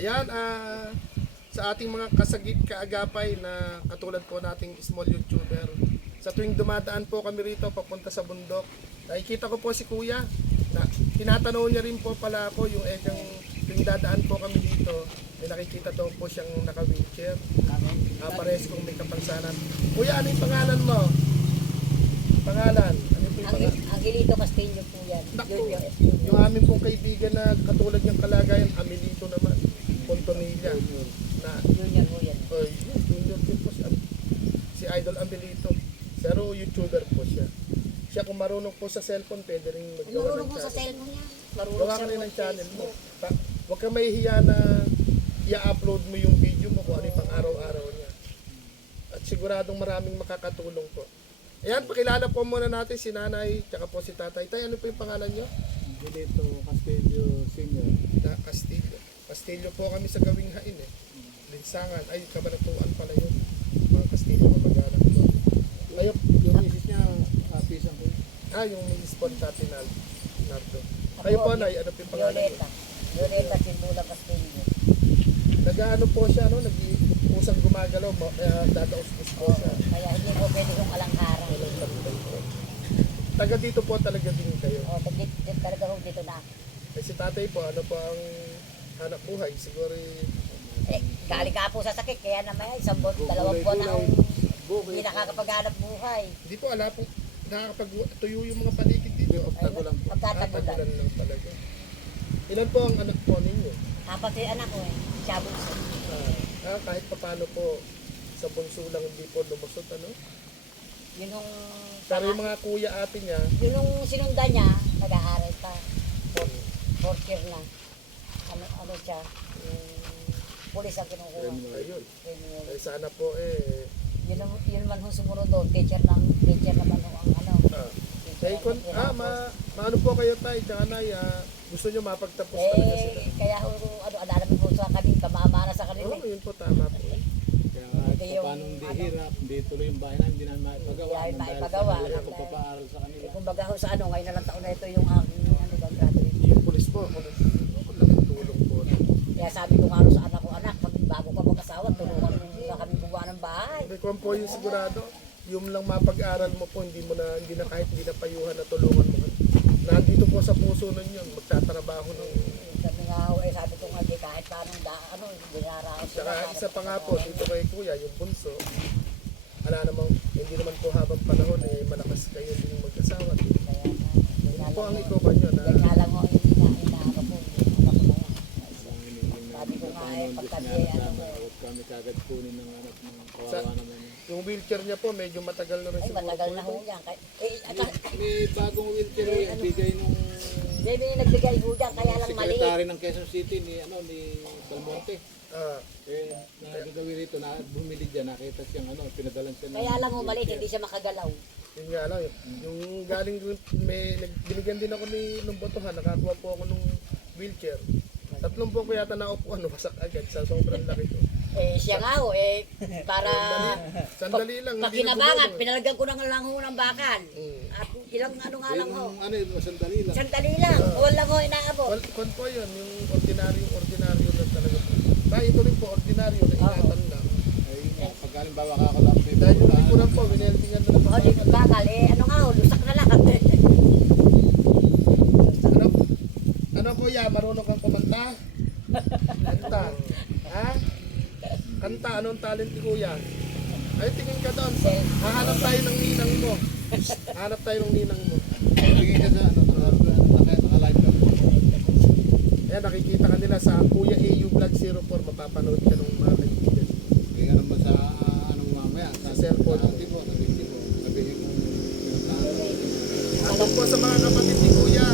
Ayan, ah, sa ating mga kasagip kaagapay na katulad po nating small YouTuber. Sa tuwing dumadaan po kami rito papunta sa bundok, nakikita ko po si Kuya. Na, tinatanong niya rin po pala ako yung ekang tuwing dadaan po kami dito, may nakikita daw po siyang naka-wheelchair. Uh, parehas kong may kapansanan. Kuya, ano yung pangalan mo? Pangalan? Ano yung Ang, pangalan? Angelito Castillo po yan. Naku. Yun yun. Yung amin pong kaibigan na katulad niyang kalagayan, Amelito naman, Pontonilla, na Yun yan po yan. oh, yun, junior din po si, Am- si Idol Amelito. Pero YouTuber po siya. Siya kung marunong po sa cellphone, pwede rin magawa Marunong ng po sa channel. cellphone niya. Marunong Gawa ka siya rin ng channel mo. Facebook. Pa, huwag ka mahihiya na i-upload mo yung video mo kung ano yung pang araw-araw niya. At siguradong maraming makakatulong po. Ayan, pakilala po muna natin si nanay, tsaka po si tatay. Tay, ano po yung pangalan niyo? Dito, Castillo Senior. Na Castillo. Castillo po kami sa gawing hain eh. Linsangan. Ay, kabanatuan pala yun. Mga Castillo kamag-anak ko. Kayo, Yung misis niya, uh, pisang ko. ah, yung Miss Pontatinal. Nardo. Kayo po, Nay, ano po yung pangalan niyo? Violeta. Violeta Sindula Castillo. Nag-ano po siya, no? Nag-usang gumagalaw, mo, kaya dadaos-us po siya. Kaya hindi po pwede kong po. Taga dito po talaga din kayo. O, dito, dito talaga ho dito na. Eh, si tatay po, ano po ang hanap buhay? Siguro eh, Eh, galing ka po sa sakit, kaya naman isang buwan, dalawang buwan na akong hindi nakakapaghanap buhay. hindi po ala po nakakapag-tuyo yung mga paligid dito. Tagulan po. Ah, Magtatagulan. tagulan lang talaga. Ilan po ang anak po ninyo? Apat yung anak ko eh. Siya bunso. Ah, ah, kahit papano po sa bunso lang hindi po lumusot, ano? Yun yung, Pero yung mga kuya ate niya, yun yung sinundan niya, nag-aaral pa. Fourth, fourth year na. Ano, siya, yung pulis ang kinukuha. Yun, Eh, sana po eh, yun, naman- yun naman ho sumunod doon, teacher ng, teacher naman ho ang ano. ah, eh, ng kun, Tinapos. ah, ma, maano po kayo tay, tsaka nay, ah, gusto nyo mapagtapos talaga sila. Eh, kaya ho, ano, mo po sa kanila, pamamana sa kanila. Oo, eh. yun po, tama po. Kaya Hindi pa yung paano hindi ano. hirap, hindi tuloy yung bahay namin, hindi namin maipagawa. Hindi namin maipagawa, sa kanila, nang pagpapaaral sa kanila. Eh, kumbaga ho sa ano, ngayon na lang taon na ito yung aking ano graduate. Yung pulis po, po. Kaya sabi ko nga sa anak ko, anak, pag bago ka mag-asawa, tulungan mo na kami buwa ng bahay. Hindi ko po yung sigurado, yung lang mapag-aral mo po, hindi mo na, hindi na kahit hindi na payuhan na tulungan mo. Nandito po sa puso nun yun, magtatrabaho ng... Sabi nga ho, eh, sabi ko nga, di kahit paano, da, ano, dinaraos Tsaka isa pa nga po, dito kay kuya, yung bunso, wala namang, hindi naman po habang panahon, eh, malakas kayo din mag-asawa. Kaya Yun po ang ho. ikuban nyo na... Nga lang ho, hindi na, inaano ko, yung anak ko na yan. Ang hinihiling Sabi ko namin nga, sa eh, Panginoon, Diyos pagka niya, di, at ano mo, huwag kami kagad kunin ng anak ng kawawa naman. Yung wheelchair niya po, medyo matagal na rin ay, matagal po na ho yan. Eh, May, may bagong wheelchair eh, bigay nung Hindi, may nagbigay ho dyan, kaya lang maliit. sekretary ng Quezon City ni ano ni Balmonte. Ah, Eh, nagagawin rito na bumili dyan, nakita siyang ano, pinadalan siya ng Kaya lang ho maliit, hindi siya makagalaw. yun nga lang, yung galing dun, may, nag- binigyan din ako ni, nung botohan, nakakuha po ako nung wheelchair. Tatlong buwan ko yata naupuan, wasak agad sa sobrang laki ko. Eh, siya nga ho, eh, para Sandali lang, hindi na pakinabangan, bumalo. pinalagyan ko ng lang ho ng bakal. Mm. At ilang ano nga lang ho. Yung ano yun, sandali lang. Sandali lang, wala lang ho inaabot. Well, kon po yun, yung ordinaryo, ordinaryo lang talaga po. Dahil ito rin po, ordinaryo na ingatan lang. Ay, pag halimbawa kakalap, may Dahil yung likuran po, wineltingan na O, naman. di bakal, eh, ano nga ho, lusak na lahat. Ano, ano kuya, marunong kang kumanta? Kanta. Ha? Kanta, anong talent ni kuya? Ay, tingin ka doon. Hahanap tayo ng ninang mo. Hahanap tayo ng ninang mo. Tingin ka sa ano. Ayan, nakikita ka nila sa Kuya AU Vlog 04. Mapapanood ka ng mga kaibigan. Tingin naman sa ah, ano mamaya, Sa cellphone. Sa tipo, sa tipo. Sabihin mo, pinuntahan. Ako po sa mga kapatid ni Kuya.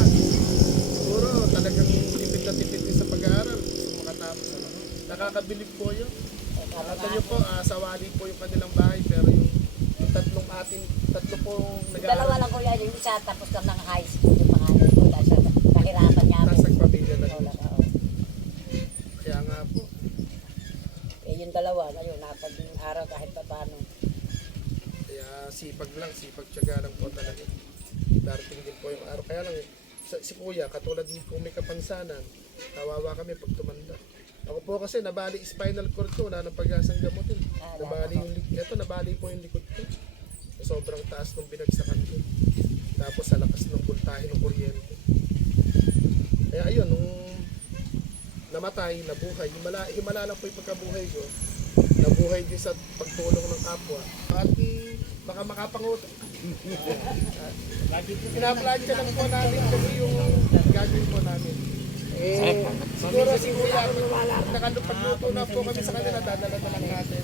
Siguro talagang tipid na tipid din sa pag-aaral. Gusto makatapos. Ano. Nakakabilib po yun. Nakata nyo po, ah, sawali po yung kanilang bahay. Pero yung, yung tatlong atin, tatlo po Dalawa nag-aaral. lang ko yan, yung isa tapos school yung pangalan ko dahil sa kahirapan niya. Nasa pamilya na oo. Kaya nga po. Eh, yung dalawa, ayun, napag-araw kahit pa paano. Kaya sipag lang, sipag tiyaga lang po talaga. Darating din po yung araw. Kaya lang, sa, si Kuya, katulad ni kung may kapansanan, kawawa kami pag tumanda. Ako po kasi nabali spinal cord ko, wala nang pag-asang gamutin. Ah, Nabali yung lik- eto nabali po yung likod ko. Sa sobrang taas ng binagsakan ko. Tapos sa lakas ng voltahe ng kuryente. Kaya ayun, nung namatay, nabuhay, himala, himala lang po yung pagkabuhay ko. Nabuhay din sa pagtulong ng kapwa. At mm, baka makapanguto. Pinaplansya lang po namin kasi yung gagawin po namin. Eh, Siguro si Kuya, pag nakapagluto na po kami sa kanila, dadala na lang natin.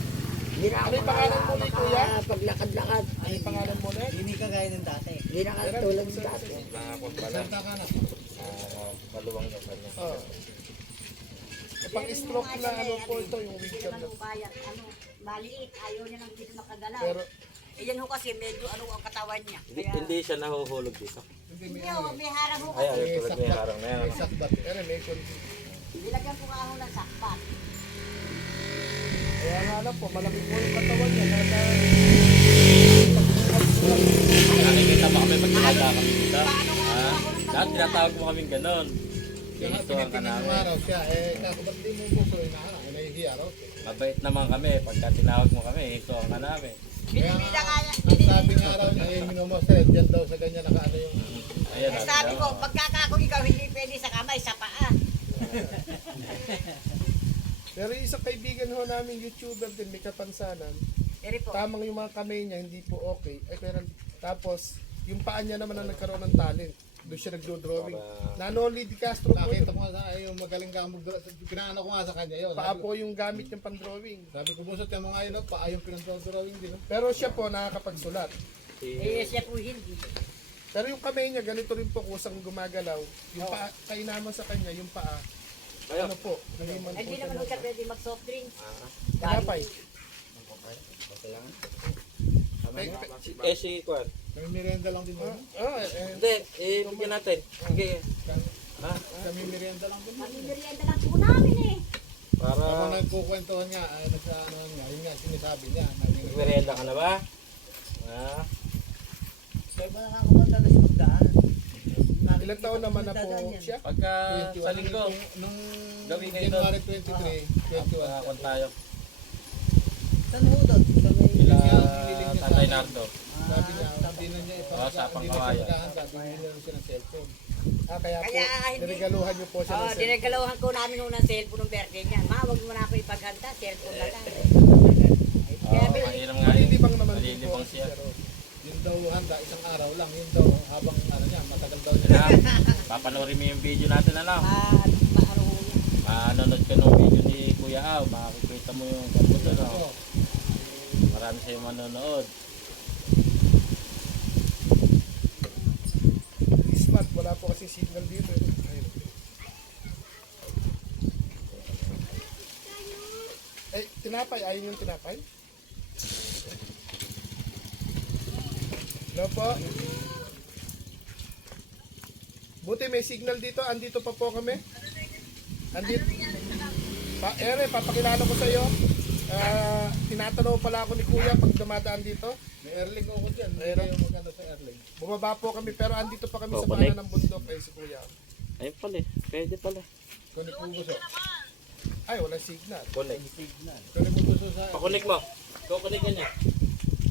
Ano yung pangalan mo ni Kuya? paglakad-lakad. Ano yung pangalan mo na? Hindi ka gaya ng dati. Hindi na katulad ng dati. Nakakot pala. Salta ka na. Ah, maluwang yung kanya. Oh. Pang stroke na ano po ito, yung wheelchair na. Kaya, ano, maliit, ayaw niya nang dito makagalaw. Pero, eh, yan ho kasi medyo ano ang katawan niya. Hindi, Kaya, hindi siya nahuhulog dito. Hindi may ho, may harang ho Ay, kasi. ay, tulad may harang na yan. may sakbat. pero may kundi. Nilagyan ko nga ho ng sakpat. Kaya nga lang po, malaki po yung katawan niya. Nasa... Nakikita mo kami pag tinata kami dito. Ha? Lahat tinatawag mo kaming ganon. Kaya nga Ito ang tinitingnan mo kanami. araw siya. Eh, kaso ba't di mo buko yung nahara? Eh, nahihiya raw. Mabait naman kami. Pagka tinawag mo kami, ito ang kanami. Kaya Binibida nga niya. ang sabi nga raw niya, eh, minomosel, dyan daw sa ganyan nakaano yung... Ayan, Eh, at- sabi ko, pagkakako ikaw hindi pwede sa kamay, sa paa. Pero yung isang kaibigan ho namin, YouTuber din, may kapansanan. Eri po. Tamang yung mga kamay niya, hindi po okay. Ay, pero, tapos, yung paa niya naman ang nagkaroon ng talent. Doon siya nagdo-drawing. Nanoli Di Castro po yun. Nakita ko nga sa yung magaling ka mag Pinaano ko nga sa kanya yun. Paa Sabi, po yung gamit niyang pang-drawing. sabi ko, busot yung mga yun, paa yung pinag-drawing din. oh." Pero siya po nakakapagsulat. Eh, siya po hindi. Pero yung kamay niya, ganito rin po kusang gumagalaw. Yung paa, kainaman sa kanya, yung paa, ano po, naliman po Hindi siya. naman ho siya pwede mag-soft drinks. Tinapay. Ay, Eh, si Kwan. Kami merienda lang din doon. Ah, eh, Hindi, eh, bigyan natin. Sige. Ha? Kami merienda lang din. Kami merienda lang po namin eh. Para Habang nagkukwentuhan niya, ay nagsaano niya, yun nga sinasabi niya. magmerienda ka na ba? Ha? Kaya ba nakakapagdalas magdaan? ilang taon naman na po siya? Pagka 21 sa linggo, nung- January 23, 21. makakon tayo. Saan ho doon? Yung niya Tatay. Nardo. Sabi niya, hindi na niya Oo, sa hindi pangkawayan. maghahanda, bibili na siya ng cellphone. Ah, kaya po, Kaya hindi- niregaluhan niyo po siya Oh, ng cellphone. dinagalawan ko namin ho ng cellphone ng birthday niya. Ma, wag mo na ako ipaghanda, cellphone na lang. Kaya Oo, bil- mahiram nga yun. Malilibang naman din po. Malilibang siya. Pero, Yun daw handa, isang araw lang. Yun daw, habang ano niya, matagal daw niya. Kaya, papanoorin mo yung video natin, ano? Ma, maano ho niya. Manonood ka ng video ni Kuya Au, makikita mo yung oh. Oo. Marami sa'yo manonood. smart, wala po kasi signal dito. eh. Ayun. Eh, tinapay, ayun yung tinapay? Hello po? Buti may signal dito, andito pa po kami. Andito. Pa, ere, papakilala ko sa iyo. Ah, tinatanaw pala ako ni Kuya pag dumadaan dito. May airling ako dyan. Hindi Meron? kayo maganda sa airling. Bumaba po kami pero andito pa kami Oh, sa connect. paanan ng bundok ay si Kuya. Ayun pala eh. Pwede pala. Kunik mo gusto. Ay, wala signal. Connect. Kunik mo gusto sa... Pakunik mo. Kukunik ka niya.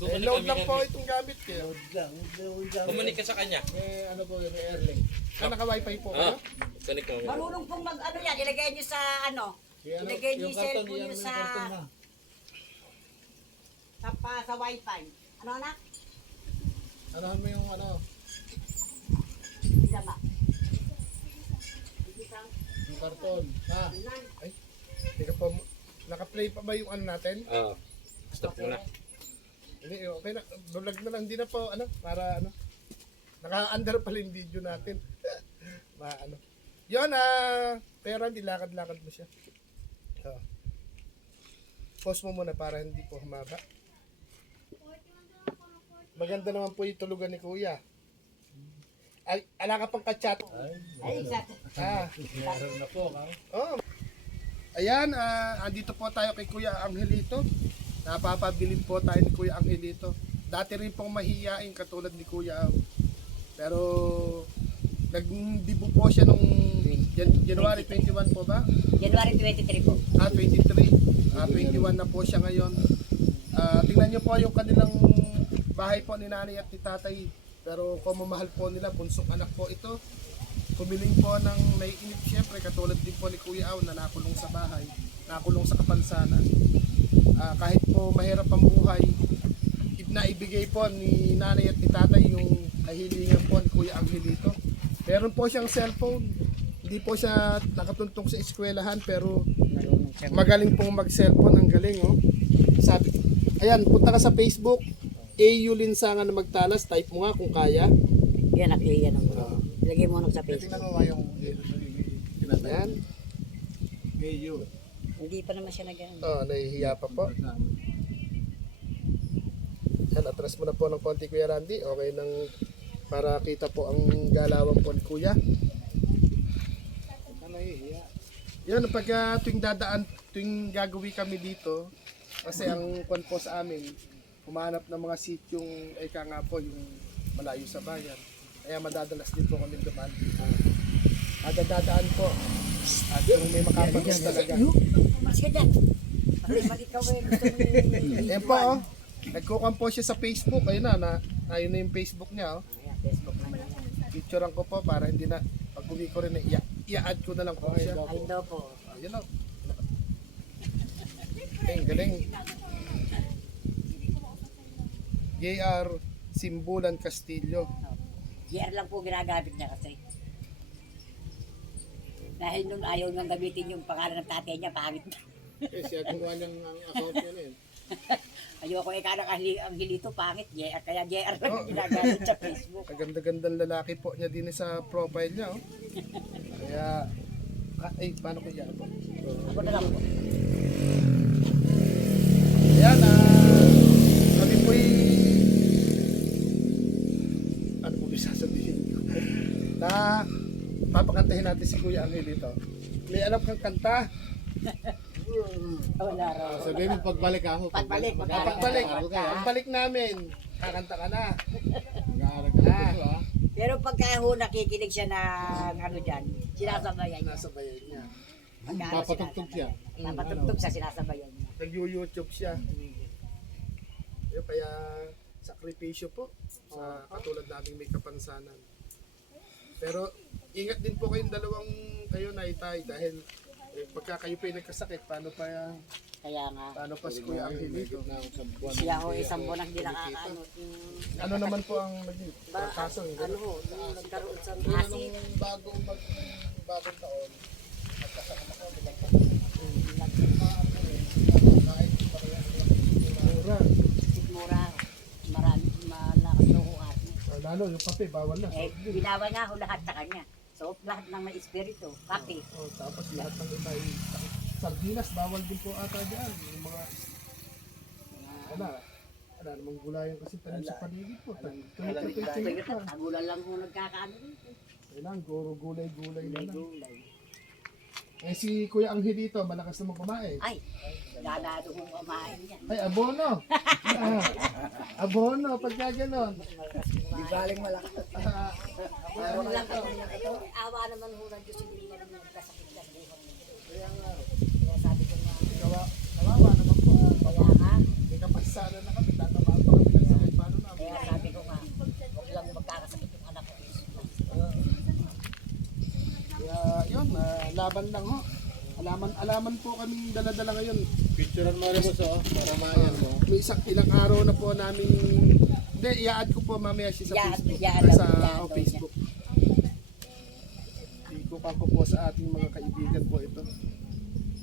Eh, load lang po kami. itong gamit kayo. Lang, lang. Kumunik ka sa kanya. May ano po yun, may airling. Ah, naka-wifi po Ah, kayo? kunik mo. Marunong pong mag ano yan, ilagay niyo sa ano, Ilagay niyo karton, cellphone niyo sa-. Sa, pa, sa wifi. Ano na? Anohan mo yung ano, Isa ba? Yung karton. Ha? Unan. Teka po, naka-play pa ba yung ano natin? Oo. Stop mo na. Hindi, okay na. Vlog na lang. Hindi na po, ano, para ano. Naka-under pala yung video natin. Ma, ano. Yun, ah, pero hindi lakad-lakad mo siya. Oh. Pause mo muna para hindi po humaba. Maganda naman po yung tulugan ni Kuya. Ay, ala ka pang kachat. Ay, isa. Ah, Meron na po, ha? Oh. Ayan, ah, andito po tayo kay Kuya Angelito. Napapabilin po tayo ni Kuya Angelito. Dati rin pong mahihiyain katulad ni Kuya Au. Pero nagdibo po siya nung Jan- January 21 po ba? January 23 po. Ah, 23. Ah, 21 na po siya ngayon. Ah, tingnan niyo po yung kanilang bahay po ni nanay at ni tatay. Pero kung mamahal po nila, bunsong anak po ito. Kumiling po ng naiinip siyempre, katulad din po ni Kuya Aw na nakulong sa bahay, nakulong sa kapansanan. Ah, kahit po mahirap ang buhay, na ibigay po ni nanay at ni tatay yung kahilingan po ni Kuya Angelito. Meron po siyang cellphone. Hindi po siya nakatuntong sa eskwelahan pero magaling pong mag-cellphone. Ang galing oh. Sabi, ayan, punta ka sa Facebook. AU Linsangan na magtalas. Type mo nga kung kaya. Yan, nakli yan ang Lagay mo nung sa Facebook. Tingnan mo nga yung. Ayan. Mayo. Hindi pa naman siya nag Oh, nahihiya pa po. Yan, atras mo na po ng konti Kuya Randy. Okay nang para kita po ang galawan po ni Kuya. Ano? Yan, pag ah, tuwing dadaan, tuwing gagawin kami dito, kasi ang kwan po sa amin, humanap ng mga sityong, eka nga po, yung malayo sa bayan. Kaya madadalas din po kami dumaan dito. At dadaan po. At kung may makapagos talaga. Eh. Yung... Ayan po, oh. Nagkukan po siya sa Facebook. Ayun na, na ayun na yung Facebook niya. Oh. Picturean ko po para hindi na, pag uwi ko rin, i-add ko na lang po siya. Ayun daw po. Ayun o. Galing, galing. JR Simbulan Castillo. GR lang po ginagamit niya kasi. Dahil nun ayaw niyang gamitin yung pangalan ng tatay niya, pangit na. Eh, siya gumawa niyang ang account niya yun. Ayoko ikaw ng ahli- ang hilito, pangit. JR, kaya JR lang yung ginagamit sa Facebook. Kaganda-gandang lalaki po niya din sa profile niya. Oh. Kaya, ay, paano ko yan po? Ako na lang po. Ayan, ah, kami po'y, ano po ba sasabihin ko? Na, papakantahin natin si Kuya Angel dito. May alam kang kanta? Wala raw. Sabihin mo pagbalik ako. Pagbalik, mag-aaral Pagbalik, ka. pagbalik namin, kakanta ka na. Mag-aaral ka na dito, ah. Pero pagka ho nakikinig siya ng ano dyan, sinasabayan niya. Nasa bayan niya. Ano, Papatugtog siya. sinasabayan. Papatugtog siya, sinasabayan niya. Nag-YouTube siya. Kaya sakripisyo po sa katulad naming may kapansanan. Pero ingat din po kayong dalawang kayo na itay dahil eh, pagka kayo pa nagkasakit, paano pa Kaya nga, paano pa si Kuya ako sa buwan. siya ho isang buwan ang nakakaano. Yung, Ano naman po ang naging ba, kaso? ano ho, nung nagkaroon sa acid, anong bagong mag bagong taon, mura. sigmura, marami, malakas daw ho acid. Ah, Lalo yung kape, bawal na. Eh, binawa nga ho lahat sa kanya. So, lahat ng may espiritu, kape. Oh, tapos lahat ng iba ay sardinas, bawal din po ata dyan. Yung mga, wala, wala namang gulayan kasi tanim sa paligid po. Tuloy-tuloy pa. Tagulan lang ho nagkakaano dito. Kailangan, guro gulay-gulay na lang. Gulay. Eh si Kuya Angelito, malakas naman kumain. Ay, ganado kong kumain yan. Ay, abono! Ah, abono, pagka ganon. Di baling malakas. Ah, Ano lang kasi ito, awa naman ho ng Diyos hindi naman nagkasakit sa buhay. Kaya sabi ko nga, kawa, kawawa naman po. kaya nga, May kapasanan na kami, tatamaan pa kami ng sakit. Paano na? kaya sabi ko nga, huwag lang magkakasakit yung anak ko. Kaya yun, ah, laban lang ho. Alaman, alaman po kaming dala-dala ngayon. Picturean mo rin mo so, para mayan mo. May isang ilang araw na po namin hindi, i-add ko po mamaya siya sa Facebook. Ay, sa i-add oh, Facebook. Ikupan ko po sa ating mga kaibigan po ito.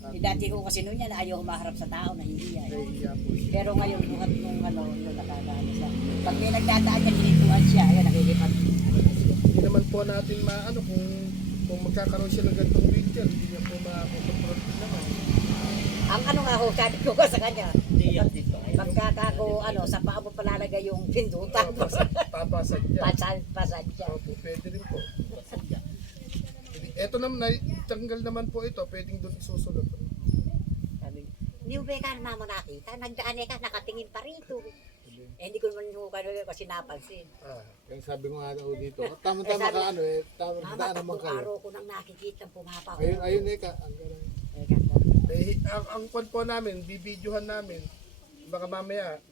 Eh, dati ko kasi noon yan, ayaw humaharap sa tao na hindi yan. Nahihiya po siya. Pero ngayon, buhat nung ano, yung nakakaano siya. Pag may nagdadaan niya, tinituan siya, ayun, nakikipag. Hindi naman po natin maano kung kung magkakaroon siya ng ganitong wheelchair, hindi niya po makakontrol din naman. Ang ano nga ho, sabi ko sa kanya, magkaka ko, ano, sa paa mo palalagay yung pindutan. Papasad niya. Pasal, pasal siya. Opo, pwede rin po. Ito naman, na, tanggal naman po ito, pwedeng doon isusunod. Sabi, Hindi mo ba ka naman nakita? Nagdaan ka, nakatingin pa rito. Eh, hindi ko naman yung kano kasi napansin. Ah. Yung sabi mo nga daw dito, tama-tama Eh, sabi- ka ano eh, tama Mama, daan naman tatlong kayo. araw ko nang nakikita pumapa ko. Ayun, ayun eh, ka, ang ganun. Eh, ganda. Eh, ang, ang kwan po namin, bibidyohan namin. Baka mamaya,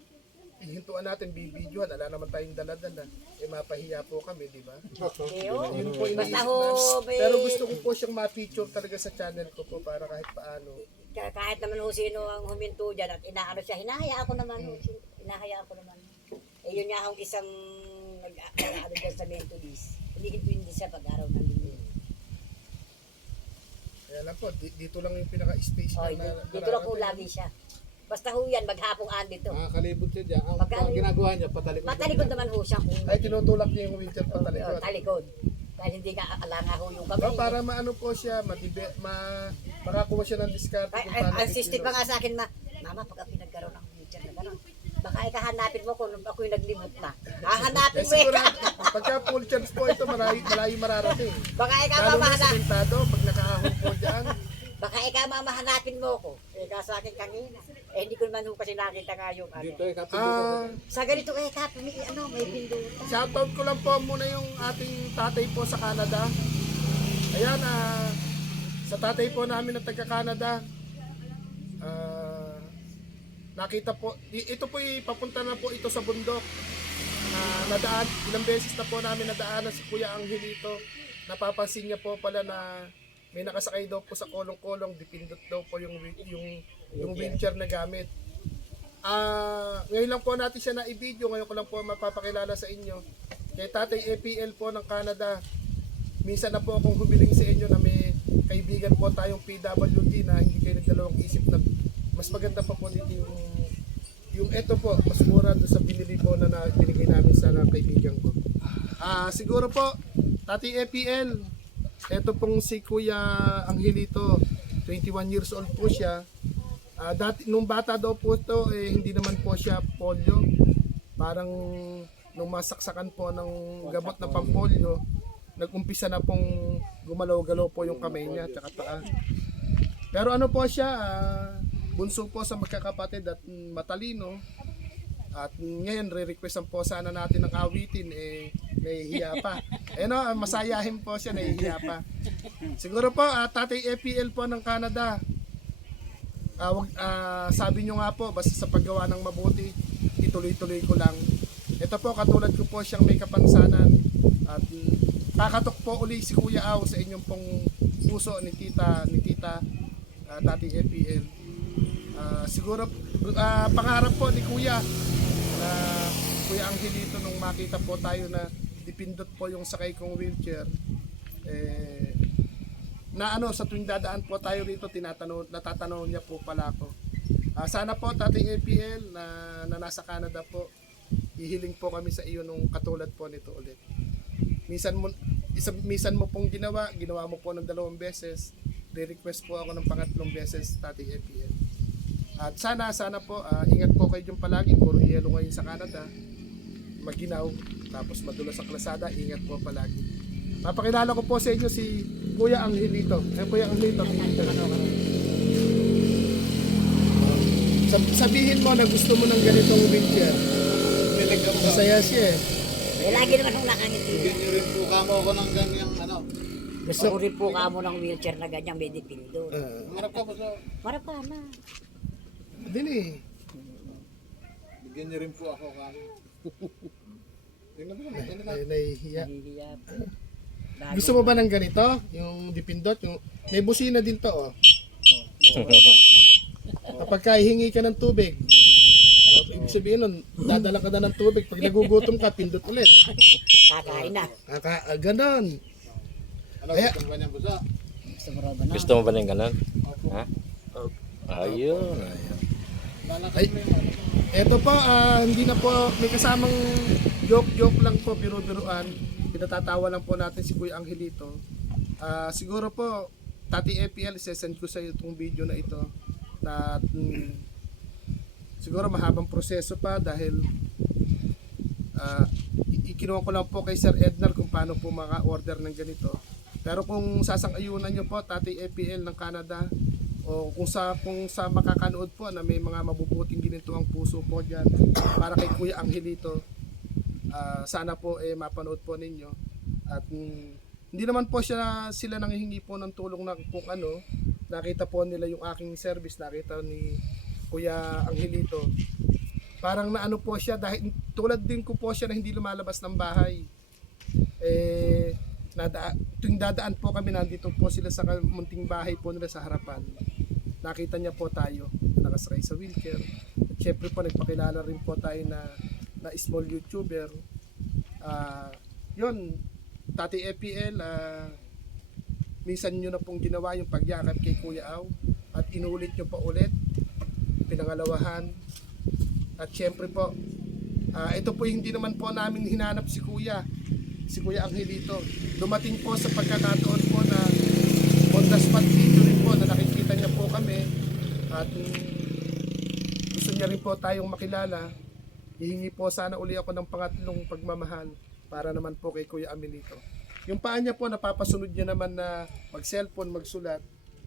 ihintuan natin, bibidyohan. Ala naman tayong daladala. Eh, mapahiya po kami, di ba? Eh, oh. Yun po iniisip Basta ho, namin. may- Pero gusto ko po siyang ma-feature talaga sa channel ko po para kahit paano. Kaya kahit naman ho sino ang huminto dyan at inaano siya, hinahayaan ko naman. ho, sin- Hinahayaan ko naman. Eh yun nga ang isang nag-ano dyan sa Methodist. Hindi hindi siya pag-araw ng linggo. Kaya lang po, di- dito lang yung pinaka-space Oh, na, dito, dito lang po lagi siya. Basta ho yan, maghapong an dito. Makakalibot siya dyan. Ang, Pagka- ang ginagawa niya, patalikod. Matalikod naman ho siya kung Ay, tinutulak niya yung wheelchair pa oh, talikod. Dahil hindi nga alanga ho yung Oh, kamay. para maano po siya, madibe, ma, makakuha siya ng discard. Ay, ay, ang sister pa nga sa akin, ma, Mama, pag pinagkaroon ng na baka ikahanapin mo kung ako yung naglimot na. Hahanapin Eh, mo eh. siguro, pagka full charge po ito, malayo, malayo mararating. Baka ikaw Lalo na mamahanap. sa pag nakahahon po dyan. Baka ikaw mamahanapin mo ko. Eh, ka sa akin kanina. Eh, hindi ko naman ho kasi nakita nga yung ano. Dito eh, kapag Ah, Sa ganito eh, kap, may, ano, may pindutan. shoutout ko lang po muna yung ating tatay po sa Canada. Ayan, ah, sa tatay po namin na taga Canada, ah, nakita po, ito po papunta na po ito sa bundok. na nadaan, ilang beses na po namin nadaanan si Kuya Angelito. Napapansin niya po pala na may nakasakay daw po sa kolong-kolong, dipindot daw po yung yung yung wheelchair na gamit. Ah, ngayon lang po natin siya na i-video, ngayon ko lang po mapapakilala sa inyo. Kay Tatay APL po ng Canada. Minsan na po akong humiling sa inyo na may kaibigan po tayong PWD na hindi kayo nagdalawang isip na mas maganda pa po dito yung yung eto po, mas mura doon sa binili po na, na binigay namin sa kaibigan ko. Ah, siguro po, Tati APL, eto pong si Kuya Angelito, 21 years old po siya. Ah, dati, nung bata daw po ito, eh, hindi naman po siya polio. Parang nung masaksakan po ng gamot na pampolio, nag-umpisa na pong gumalaw-galaw po yung kamay niya at paa. Pero ano po siya, ah, bunso po sa magkakapatid at matalino. At ngayon, re-requestan po sana natin ng awitin, eh, nahihiya pa. Eh no, masayahin po siya, nahihiya pa. Siguro po, ah, Tatay APL po ng Canada, ah, wag, ah, sabi nyo nga po, basta sa paggawa ng mabuti, ituloy-tuloy ko lang. Ito po, katulad ko po siyang may kapansanan. At kakatok po uli si Kuya Aw sa inyong pong puso ni Tita, ni Tita ah, Tati APL. Siguro, ah, pangarap po ni Kuya na Kuya Angelito nung makita po tayo na dipindot po yung sakay kong wheelchair. Eh, na ano, sa tuwing dadaan po tayo rito, tinatanong, natatanong niya po pala ako. Ah, sana po, Tati APL, na, na nasa Canada po, ihiling po kami sa iyo nung katulad po nito ulit. Minsan mo, isa, minsan mo pong ginawa, ginawa mo po ng dalawang beses, re-request po ako ng pangatlong beses, Tati APL. At sana, sana po, ah, ingat po kayo dyan palagi, puro yelo ngayon sa Canada, maginaw, tapos madulas sa klasada, ingat po palagi. Papakilala ko po sa inyo si Kuya Angelito. Eh, Kuya Angelito, Sab- sabihin mo na gusto mo ng ganitong wheelchair. Masaya siya eh. Eh, lagi naman hong nakangiti. Niyo rin po kamo ako ng ganyang ano. Gusto ko rin po kamo ng wheelchair na ganyan, may dipindot. Uh, Marap ka po sa... Para pa na. Dili. Bigyan niyo rin po ako kamo. Tingnan mo tingnan nahihiya. Gusto mo ba ng ganito? Yung dipindot? Yung... May busina din to oh. Kapag kahihingi ka ng tubig, oh, ibig sabihin nun, dadala ka na ng tubig. Pag nagugutom ka, pindot ulit. Kakain na. Kaka, ah, ganon. Ano gusto mo kanyang busa? Gusto mo ba na? Gusto mo ba ng ganun? Ha? Ayun. Lalakad Ay. Eto po, ah, hindi na po, may kasamang joke-joke lang po, biro-biruan. Pinatatawa lang po natin si Kuya Angelito. Ah, siguro po, Tati APL, sesend ko sa iyo itong video na ito. Na, mm, siguro mahabang proseso pa dahil ah, i- ikinuha ko lang po kay Sir Ednar kung paano po maka-order ng ganito. Pero kung sasang-ayunan nyo po, Tati APL ng Canada, o kung sa kung sa makakanood po na may mga mabubuting ginito ang puso po diyan para kay Kuya Angelito ah, sana po eh mapanood po ninyo. At mm, hindi naman po siya sila nanghihingi po ng tulong na kung ano. Nakita po nila yung aking service nakita ni Kuya Angelito. Parang naano po siya dahil tulad din ko po siya na hindi lumalabas ng bahay. Eh nada, tuwing dadaan po kami nandito po sila sa munting bahay po nila sa harapan nakita niya po tayo na nakasakay sa wheelchair at syempre po nagpakilala rin po tayo na, na small youtuber. Ah yun Tati EPL ah minsan nyo na pong ginawa yung pagyakap kay Kuya Aw. At inulit nyo pa ulit pinangalawahan. At syempre po ah, ito po hindi naman po namin hinanap si Kuya. Si Kuya Angelito. Dumating po sa pagkakataon po na on the video rin po na nakikita niya po kami at mm, gusto niya rin po tayong makilala. Hihingi po sana uli ako ng pangatlong pagmamahal para naman po kay Kuya Amelito. Yung paa niya po napapasunod niya naman na mag cellphone magsulat.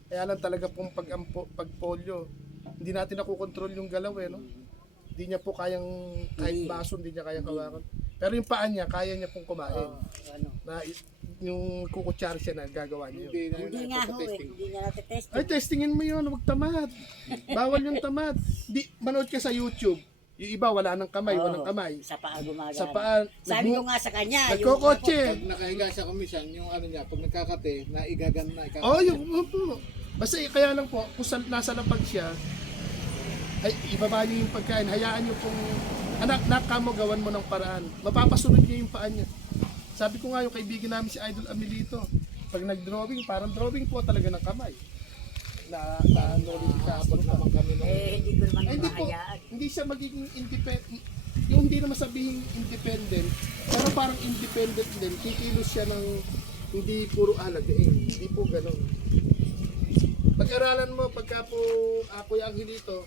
Kaya lang talaga pong pag, pag polio hindi natin nakokontrol yung galaw eh no? Hindi niya po kayang kahit baso hindi niya kayang hawakan. Pero yung paa niya kaya niya pong kumain. Oh, ano. na yung kukutsar siya na gagawa niyo. Hindi na Hindi nga ho eh. Hindi nga natetest. Ay, testingin mo yun, huwag tamad. Bawal yung tamad. Di, manood ka sa YouTube. Yung iba, wala nang kamay, Oo. walang kamay. Sa paa gumagana. Sa paa, Sabi ko nagmu- nga sa kanya. yung nagkokotse. Pag nakahiga siya kumisan, yung ano niya, pag nagkakate, naigagan na ikakate. Oo, oh, yung, opo. Basta eh, kaya lang po, kung saan nasa lapag siya, ay, ibaba niyo yung pagkain, hayaan niyo pong, anak, nakamo, gawan mo ng paraan. Mapapasunod niya yung paa niya. Sabi ko nga yung kaibigan namin si Idol Amelito, pag nag-drawing, parang drawing po talaga ng kamay. Na, na knowledge ka, Abot naman kami nung Eh, hindi ko naman Ay, hindi po, hindi siya magiging independent, yung hindi naman sabihin independent, pero parang independent din, kikilos siya ng hindi puro alagain, hindi po ganun. Pag-aralan mo, pagka po ako yung Angelito,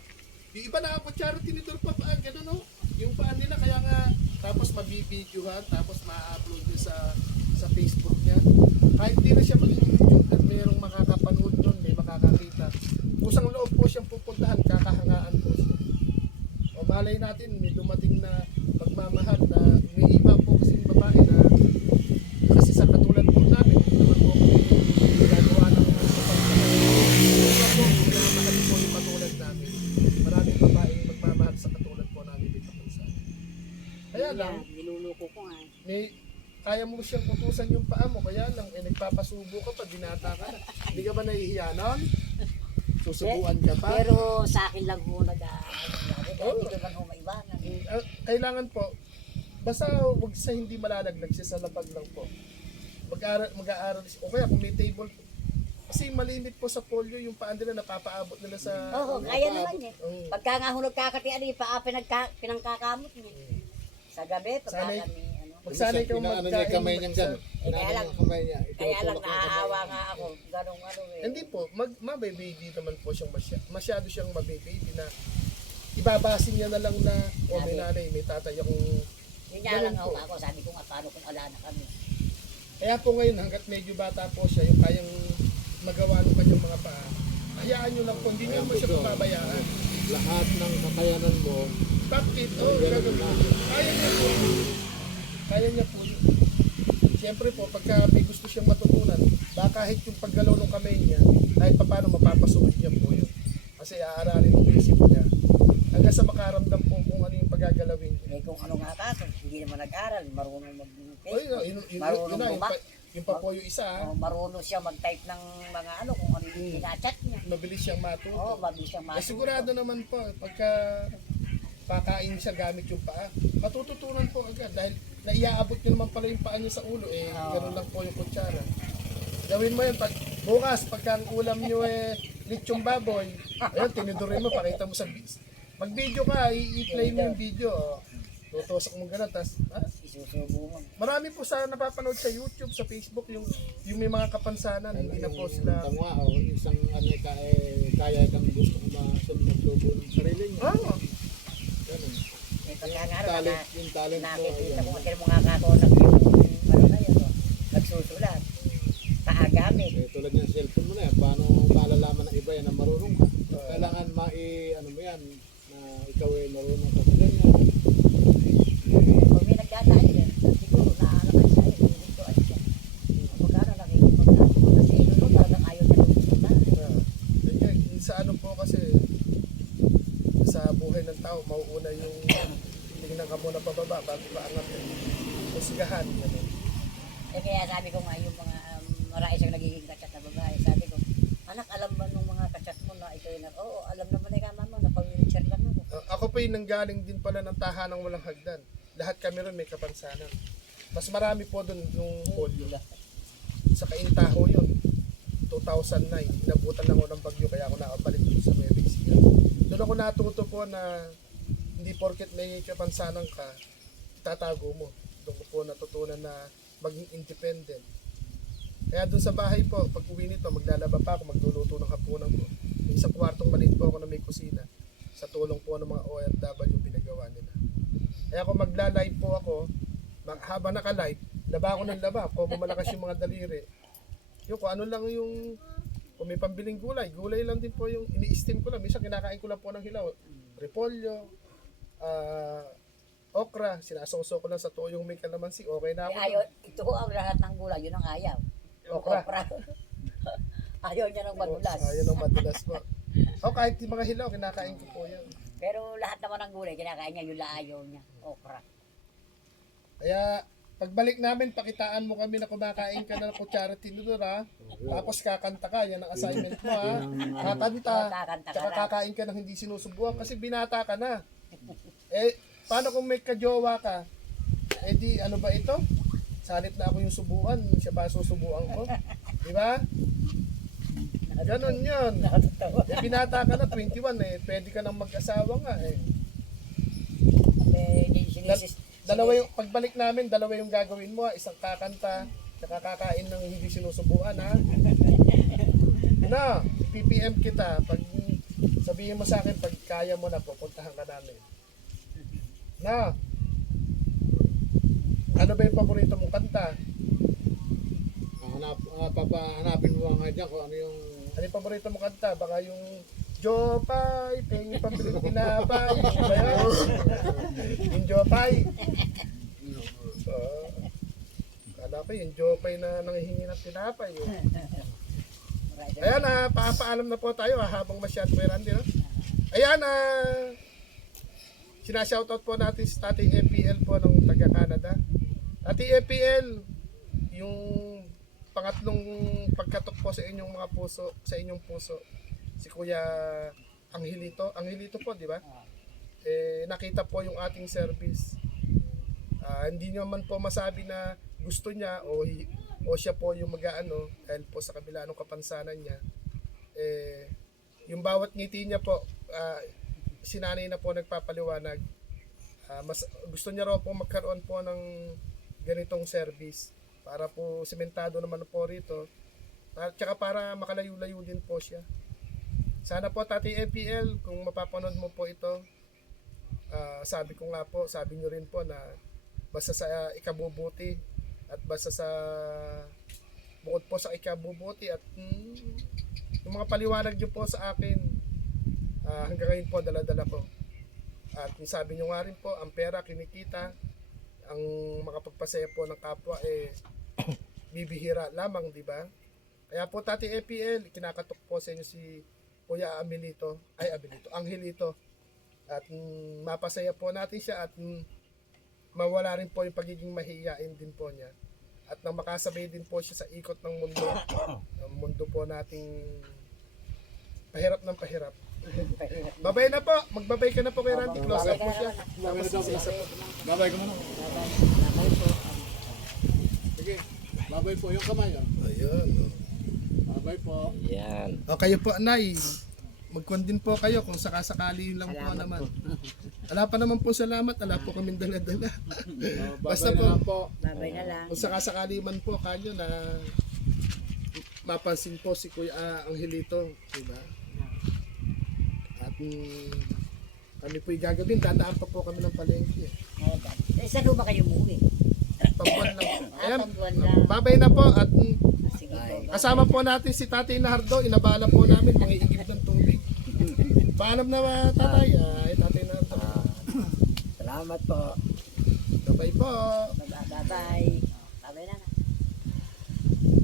yung iba na ako charity nito pa pa, ganun no? Yung paan nila, kaya nga, tapos mabibidyohan, tapos ma-upload niya sa sa Facebook niya. Kahit di na siya maging YouTuber, merong makakapanood nun, may makakakita. Kusang loob po siyang pupuntahan, kakahangaan po siya. O malay natin, may dumating na pagmamahal na may iba po kasing babae na kasi sa katulad po namin, hindi naman po kami ginagawa ng pagmamahal. Iba po, minamahal po yung katulad namin. Maraming babaeng magmamahal sa katulad po namin dito po sa Kaya lang, Niluluko ko nga. eh. may kaya mo siyang utusan yung paa mo, kaya lang, eh, nagpapasubo ka pa, binata ka na. Hindi ka ba nahihiya nun? Susubuan ka pa? Pero sa akin lang ho nag Oo. Hindi ko man ho maiwanan. Kailangan po, basta wag sa hindi malalaglag siya sa lapag lang po. Mag-aaral, mag-aaral siya. O kaya kung may table, kasi malimit po sa polio yung paan nila napapaabot nila sa... Oo, kaya naman eh. Mm. Pagka nga ho nagkakatian, yung paa pinagka, pinangkakamot niya. Sa gabi, pagka Sanay- kami. Magsanay kang Inaano niya yung kamay niyang gano'n. Kaya Inaano lang- yung kamay niya. Kaya lang naaawa niya. nga ako. Ganong ano eh. Hindi po, mag, mabababy naman po siyang masyado, masyado siyang mabababy na ibabasin niya na lang na, o may Sabi. nanay, may tatay akong Yun nga lang ako, po. ako. Sabi ko nga, paano kung ala na kami. Kaya po ngayon, hanggat medyo bata po siya, yung kayang magawa ng kanyang mga paa, hayaan nyo lang po, hindi nyo mo siya pababayaan. Lahat ng kakayanan mo, Bakit? Oh, gagawin mo. Kaya niya po. Kaya niya po. Siyempre po, pagka may gusto siyang matutunan, baka kahit yung paggalaw ng kamay niya, kahit pa paano mapapasunod niya po yun. Kasi aaralin ng isip niya. Hanggang sa makaramdam po kung ano yung pagagalawin niya. Eh kung ano nga kaso, hindi naman nag-aral, marunong mag Oh, yun, yun, yun, yun, marunong yun, bumak. pa, yung pa po yung isa, ha? Oh, marunong siya mag-type ng mga ano, kung ano yung kinachat niya. mabilis siyang matuto. Oo, oh, mabilis siyang Eh, matuto. sigurado naman po, pagka pakain siya gamit yung paa, matututunan po agad dahil naiaabot niya naman pala yung paa niya sa ulo, eh, Oo. gano'n lang po yung kutsara. Gawin mo yan, pag, bukas, pagka ang ulam niyo eh, lechong baboy, ayun, tinidurin mo, pakita mo sa bis. Mag-video ka, i- i-play mo yung video, oh. tutusok mo ah, Isusubo mo. marami po sa napapanood sa YouTube, sa Facebook, yung, yung may mga kapansanan, hindi na po sila, tangwa o isang ano ka eh, kaya kang gusto masunod magsubo ng sarili niya. oh, Ganun. Eh, talent, yung talent mo. nakikita ko kasi mga kakonap yung ano na yun, nagsusulat. Paagamit. Eh, tulad yung cellphone mo na yan, paano malalaman ng iba yan na marunong Kailangan mai, ano mo yan, na ikaw ay marunong ka sa ganyan. Pag may nagdadaan yan, siguro naalaman siya, eh, hihintuan siya. Magkano nakikipagdaan mo kasi ilo talagang ayaw niya pumunta. Yun nga, yung sa ano po kasi, sa buhay ng tao, mauuna yung tingnan ka muna pababa bago pa angat yung husgahan. Ganun. Eh kaya sabi ko nga yung mga um, marami siyang nagiging kachat na babae. Sabi ko, anak alam ba nung mga kachat mo na? Oo, alam naman ni kama mo na pang-wheelchair lang. Uh, ako po yung nanggaling din pala ng tahanang walang hagdan. Lahat kami ron may kapansanan. Mas marami po doon yung polio. Sa Kaintaho yun. 2009. Inabutan lang ako ng bagyo kaya ako nakabalik dito sa Nueva Ecija. Doon ako natuto po na hindi porket may kapansanan ka, tatago mo. Doon ko po natutunan na maging independent. Kaya doon sa bahay po, pag uwi nito, maglalaba pa ako, magluluto ng hapunan ko. Isang kwartong maliit po ako na may kusina. Sa tulong po ng mga OFW pinagawa nila. Kaya kung magla-live po ako, mag- habang naka-live, laba ako ng laba. Kung malakas yung mga daliri. Yung kung ano lang yung, kung may pambiling gulay, gulay lang din po yung ini-steam ko lang. Minsan kinakain ko lang po ng hilaw. Repolyo, ah, okra, sinasoso ko lang sa tuyo yung may kalamansi, okay na ako. ayaw, ito ang lahat ng gulay, yun ang ayaw. Okra. Okra. ayaw niya ng madulas. Ayun ang madulas po. O kahit yung mga hilaw, kinakain ko po yan. Pero lahat naman ng gulay, kinakain niya, yun lang ayaw niya. Okra. Kaya pagbalik namin, pakitaan mo kami na kumakain ka ng kutsara tinidor ha. Tapos kakanta ka, yan ang assignment mo ha. Kakanta, Kakanta ka tsaka na. kakain ka ng hindi sinusubuan kasi binata ka na. Eh, paano kung may kajowa ka? Eh di, ano ba ito? Salit na ako yung subuan, siya pa susubuan ko. Di ba? Ganon yun. Eh, binata ka na, 21 eh. Pwede ka nang mag-asawa nga eh. Eh, di- sinisis- Dalawa yung pagbalik namin, dalawa yung gagawin mo, ha. isang kakanta, tsaka kakain ng hindi sinusubuan ha. Na, PPM kita pag sabihin mo sa akin pag kaya mo na pupuntahan ka namin. Na. Ano ba yung paborito mong kanta? Hanap, uh, papahanapin mo nga dyan kung ano yung Ano yung paborito mong kanta? Baka yung Jopay, pengi pambili ko tinapay. Ba yan? yung Jopay. Uh, kala ko yung Jopay na nanghihingi ng tinapay. Eh. Ayan na, papaalam na po tayo ha, habang masyado may randi. No? Ayan na, sinashoutout po natin si Tati APL po ng taga Canada. Tati APL, yung pangatlong pagkatok po sa inyong mga puso, sa inyong puso, si Kuya Angelito. Angelito po, di ba? Eh, nakita po yung ating service. Ah, hindi naman po masabi na gusto niya o o siya po yung mag-aano dahil po sa kabila ng kapansanan niya eh yung bawat ngiti niya po ah, sinanay na po nagpapaliwanag Ah, mas gusto niya raw po magkaroon po ng ganitong service para po sementado naman po rito. At saka para makalayo-layo din po siya. Sana po Tati APL kung mapapanood mo po ito ah, sabi ko nga po sabi niyo rin po na basta sa ikabubuti at basta sa bukod po sa ikabubuti at mm, yung mga paliwanag niyo po sa akin ah, hanggang ngayon po dala-dala ko. At sabi niyo nga rin po ang pera kinikita ang makapagpasaya po ng kapwa eh bibihira lamang di ba? Kaya po Tati APL kinakatok po sa inyo si Kuya Amelito ay Amelito Angelito. At mm, mapasaya po natin siya at mm, mawala rin po yung pagiging mahihiyain din po niya. At nang makasabay din po siya sa ikot ng mundo ang mundo po nating pahirap ng pahirap babay na po magbabay ka na po kay Randy close up po siya Babay daw. Babay ka muna. Sige. Babay po. Yung kamay. Oh. ayun Babay po. Yan. o kayo po nay magkwan din po kayo kung sakasakali lang po naman wala pa naman po salamat wala po kaming dala-dala Oh, Basta babay na lang po. Babay na lang. kung sakasakali man po kanyo na mapansin po si Kuya ah, Angelito, di kami po gagawin, dadaan pa po kami ng palengke. Eh, saan ho ba kayo umuwi? Pambuan lang po. Ayan, Ah, pambuan lang. babay na po at Sige po. kasama po natin si Tatay Nardo, inabala po namin mga igib ng tubig. Paalam na ba tatay? Ah, ay tatay na. Salamat po. Bye po. Bye-bye.